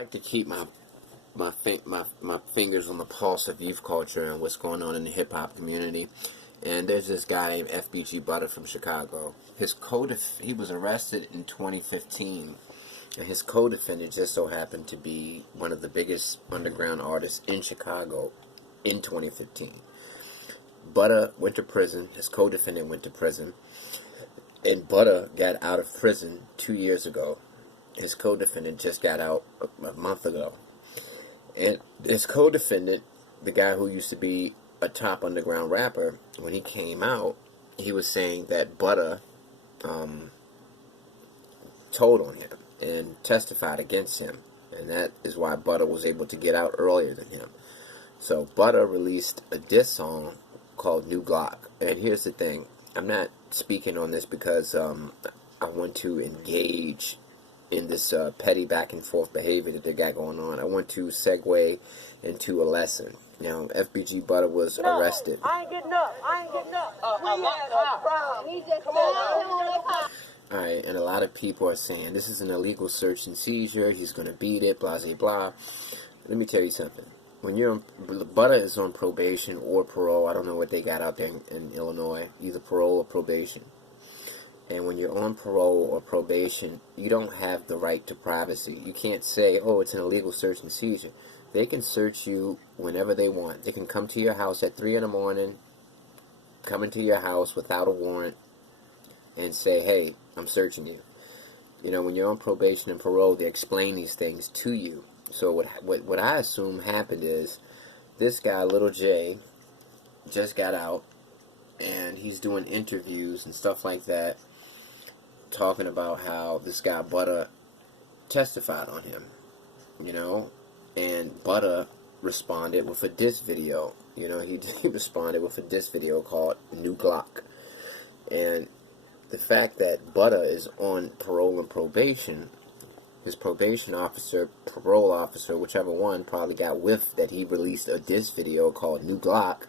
like to keep my fingers on the pulse of youth culture and what's going on in the hip hop community. And there's this guy named FBG Butta from Chicago. He was arrested in 2015, and his co-defendant just so happened to be one of the biggest underground artists in Chicago in 2015. Butta went to prison. His co-defendant went to prison, and Butta got out of prison 2 years ago. His co-defendant just got out a month ago. And his co-defendant, the guy who used to be a top underground rapper, when he came out, he was saying that Butta told on him and testified against him. And that is why Butta was able to get out earlier than him. So Butta released a diss song called New Glock. And here's the thing. I'm not speaking on this because I want to engage in this petty back and forth behavior that they got going on. I want to segue into a lesson. You know, FBG Butta was arrested. I ain't getting up. We just come on. Alright, and a lot of people are saying this is an illegal search and seizure. He's going to beat it, blah, blah, blah. Let me tell you something. When Butta is on probation or parole, I don't know what they got out there in Illinois, either parole or probation. And when you're on parole or probation, you don't have the right to privacy. You can't say, oh, it's an illegal search and seizure. They can search you whenever they want. They can come to your house at 3 in the morning, come into your house without a warrant, and say, hey, I'm searching you. You know, when you're on probation and parole, they explain these things to you. So what I assume happened is this guy, Lil Jay, just got out, and he's doing interviews and stuff like that, talking about how this guy Butta testified on him, you know, and Butta responded with a diss video. You know, he responded with a diss video called New Glock. And the fact that Butta is on parole and probation, his probation officer, parole officer, whichever one, probably got whiff that he released a diss video called New Glock,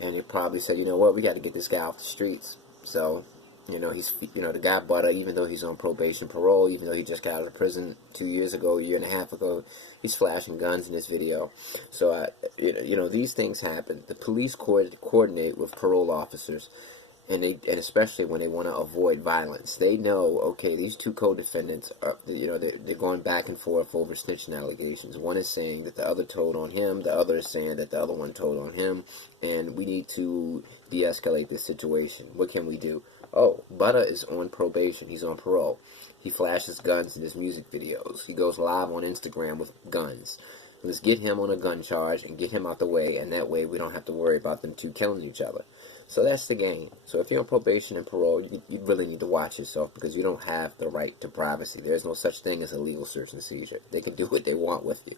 and he probably said, you know what, we got to get this guy off the streets. So, you know, the guy Butta, even though he's on probation, parole, even though he just got out of prison 2 years ago, a year and a half ago, he's flashing guns in this video. So, you know, these things happen. The police coordinate with parole officers, and especially when they want to avoid violence. They know, okay, these two co-defendants are, you know, they're going back and forth over snitching allegations. One is saying that the other told on him, the other is saying that the other one told on him, and we need to de-escalate this situation. What can we do? Oh, Butta is on probation. He's on parole. He flashes guns in his music videos. He goes live on Instagram with guns. Let's get him on a gun charge and get him out the way, and that way we don't have to worry about them two killing each other. So that's the game. So if you're on probation and parole, you really need to watch yourself because you don't have the right to privacy. There's no such thing as a legal search and seizure. They can do what they want with you.